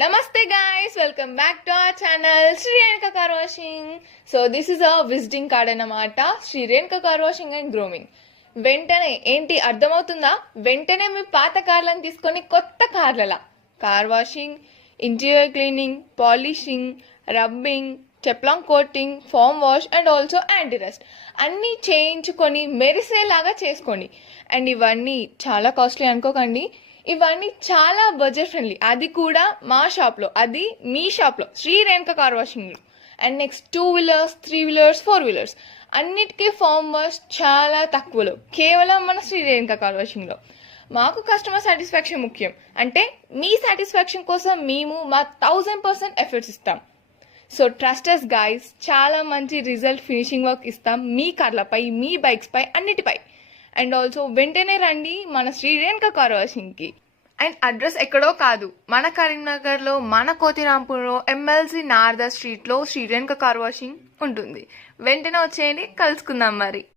Namaste guys, welcome back to our channel Sri Renka Car Washing. So this is a visiting card అన్నమాట Sri Renka Car Washing and Grooming. వెంటనే ఏంటి అర్థమవుతుందా? వెంటనే మీ పాత కార్లను తీసుకొని కొత్త కార్లలా car washing, interior cleaning, polishing, rubbing, Teflon coating, foam wash and also anti rust అన్నీ చేయించుకొని మెరిసేలాగా చేసుకోండి. అండ్ ఇవన్నీ చాలా కాస్ట్లీ అనుకోకండి, ఇవన్నీ చాలా బడ్జెట్ ఫ్రెండ్లీ, అది కూడా మా షాప్లో, అది మీ షాప్లో శ్రీ రేణుక కార్ వాషింగ్లో. And next 2 wheelers, 3 wheelers, 4 wheelers అన్నిటికీ ఫామ్ వాష్ చాలా తక్కువలో కేవలం మన శ్రీ రేణుక కార్ వాషింగ్లో. మాకు కస్టమర్ సాటిస్ఫాక్షన్ ముఖ్యం, అంటే మీ సాటిస్ఫాక్షన్ కోసం మేము మా 1000% ఎఫర్ట్స్ ఇస్తాం. సో ట్రస్ట్ us గైస్, చాలా మంచి రిజల్ట్ ఫినిషింగ్ వర్క్ ఇస్తాం మీ కార్లపై, మీ బైక్స్ పై, అన్నిటిపై. అండ్ ఆల్సో వెంటనే రండి మన శ్రీ రేణుక కార్ వాషింగ్కి. అండ్ అడ్రస్ ఎక్కడో కాదు, మన కరీంనగర్లో, మన కోతిరాంపూర్లో MLC నార్దా స్ట్రీట్లో శ్రీ రేణుక కార్ వాషింగ్ ఉంటుంది. వెంటనే వచ్చేయండి, కలుసుకుందాం మరి.